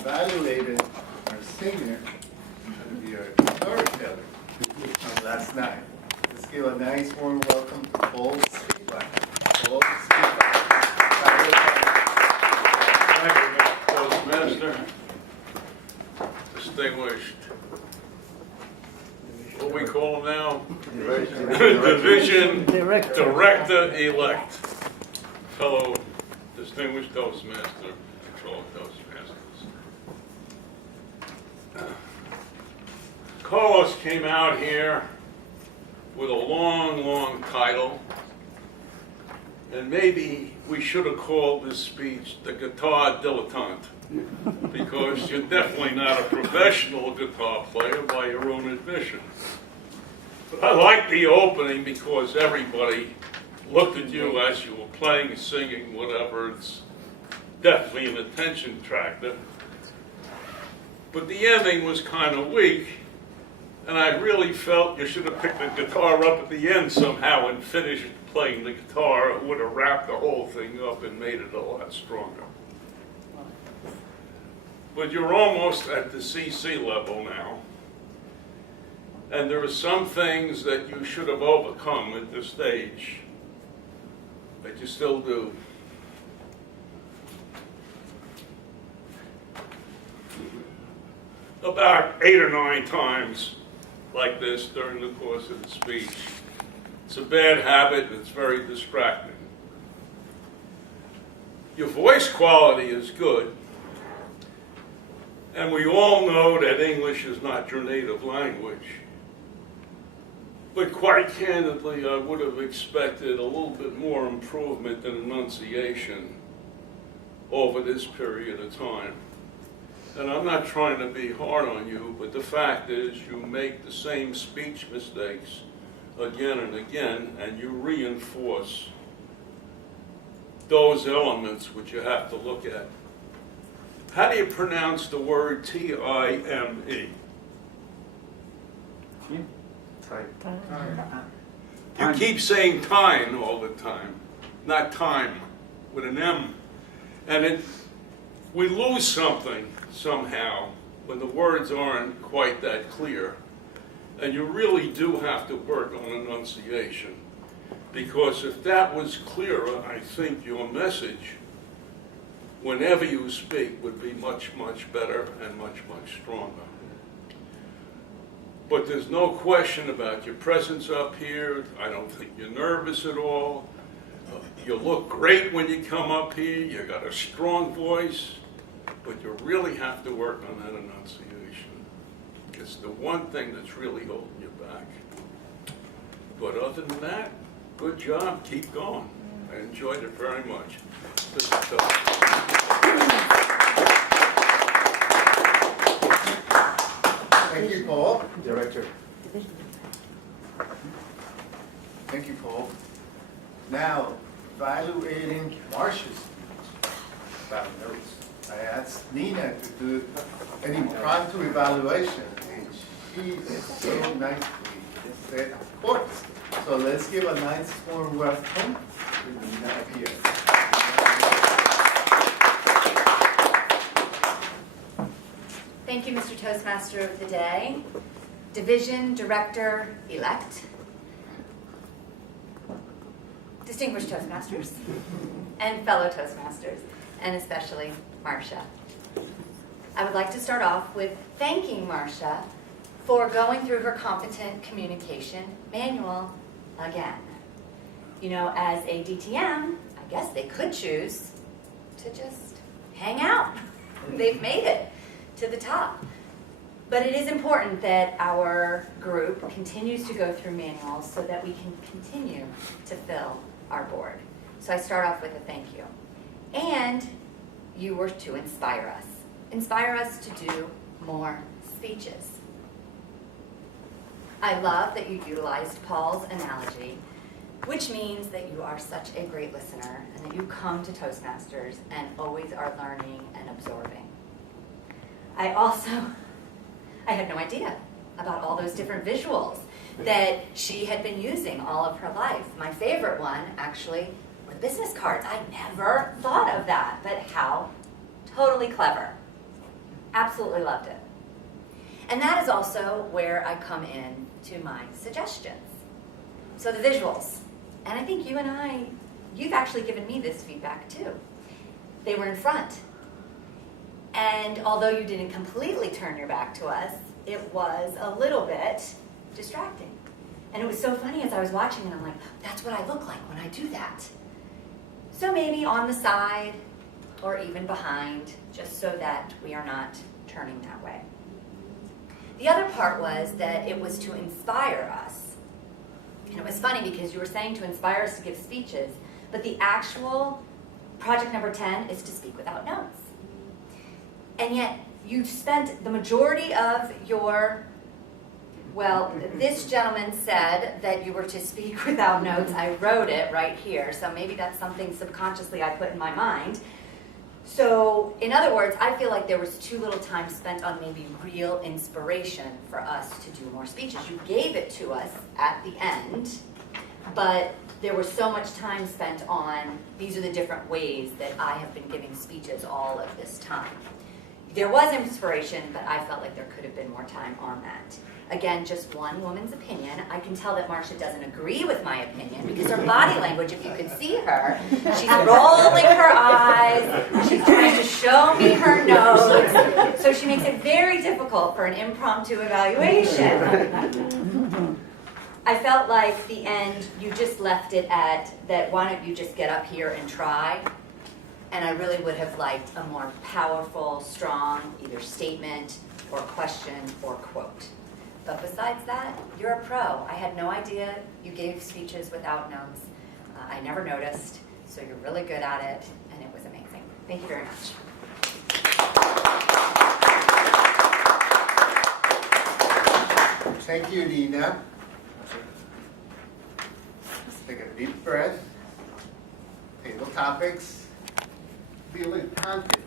evaluated our singer to be our storyteller from last night. Let's give a nice warm welcome to Paul Speedline. Paul Speedline. Thank you, Mr. Toastmaster. Distinguished, what we call him now? Division Director-elect. Fellow distinguished Toastmaster, fellow Toastmasters. Carlos came out here with a long title, and maybe we should have called this speech the Guitar Dilettante, because you're definitely not a professional guitar player by your own admission. But I like the opening because everybody looked at you as you were playing, singing, whatever. It's definitely an attention attractor. But the ending was kind of weak, and I really felt you should have picked the guitar up at the end somehow and finished playing the guitar. It would have wrapped the whole thing up and made it a lot stronger. But you're almost at the CC level now. And there are some things that you should have overcome at this stage, but you still do. About 8 or 9 times like this during the course of the speech. It's a bad habit and it's very distracting. Your voice quality is good, and we all know that English is not your native language. But quite candidly, I would have expected a little bit more improvement in enunciation over this period of time. And I'm not trying to be hard on you, but the fact is you make the same speech mistakes again and again, and you reinforce those elements which you have to look at. How do you pronounce the word T-I-M-E? You keep saying time all the time, not time, with an M. And we lose something somehow when the words aren't quite that clear. And you really do have to work on enunciation. Because if that was clearer, I think your message, whenever you speak, would be much better and much stronger. But there's no question about your presence up here. I don't think you're nervous at all. You look great when you come up here. You got a strong voice, but you really have to work on that enunciation. It's the one thing that's really holding you back. But other than that, good job. Keep going. I enjoyed it very much. Thank you, Paul. Director. Thank you, Paul. Now, evaluating Marcia's speech about notes. I asked Nina to do an impromptu evaluation, and she so nicely said, of course. So let's give a nice warm welcome to Nina here. Thank you, Mr. Toastmaster of the Day, Division Director-elect, distinguished Toastmasters, and fellow Toastmasters, and especially Marcia. I would like to start off with thanking Marcia for going through her competent communication manual again. You know, as a DTM, I guess they could choose to just hang out. They've made it to the top. But it is important that our group continues to go through manuals so that we can continue to fill our board. So I start off with a thank you. And you were to inspire us. Inspire us to do more speeches. I love that you utilized Paul's analogy, which means that you are such a great listener and that you come to Toastmasters and always are learning and absorbing. I had no idea about all those different visuals that she had been using all of her life. My favorite one, actually, were the business cards. I never thought of that, but how totally clever. Absolutely loved it. And that is also where I come in to my suggestions. So the visuals. And I think you've actually given me this feedback too. They were in front. And although you didn't completely turn your back to us, it was a little bit distracting. And it was so funny as I was watching and I'm like, that's what I look like when I do that. So maybe on the side or even behind, just so that we are not turning that way. The other part was that it was to inspire us. And it was funny because you were saying to inspire us to give speeches, but the actual project number 10 is to speak without notes. And yet you spent the majority of your, well, this gentleman said that you were to speak without notes. I wrote it right here, so maybe that's something subconsciously I put in my mind. So, in other words, I feel like there was too little time spent on maybe real inspiration for us to do more speeches. You gave it to us at the end, but there was so much time spent on these are the different ways that I have been giving speeches all of this time. There was inspiration, but I felt like there could have been more time on that. Again, just one woman's opinion. I can tell that Marcia doesn't agree with my opinion because her body language, if you could see her, she's rolling her eyes, she's trying to show me her notes, so she makes it very difficult for an impromptu evaluation. I felt like the end, you just left it at that, why don't you just get up here and try? And I really would have liked a more powerful, strong, either statement or question or quote. But besides that, you're a pro. I had no idea you gave speeches without notes. I never noticed, so you're really good at it, and it was amazing. Thank you very much. Thank you, Nina. Let's take a deep breath. Table topics. Be a little confident.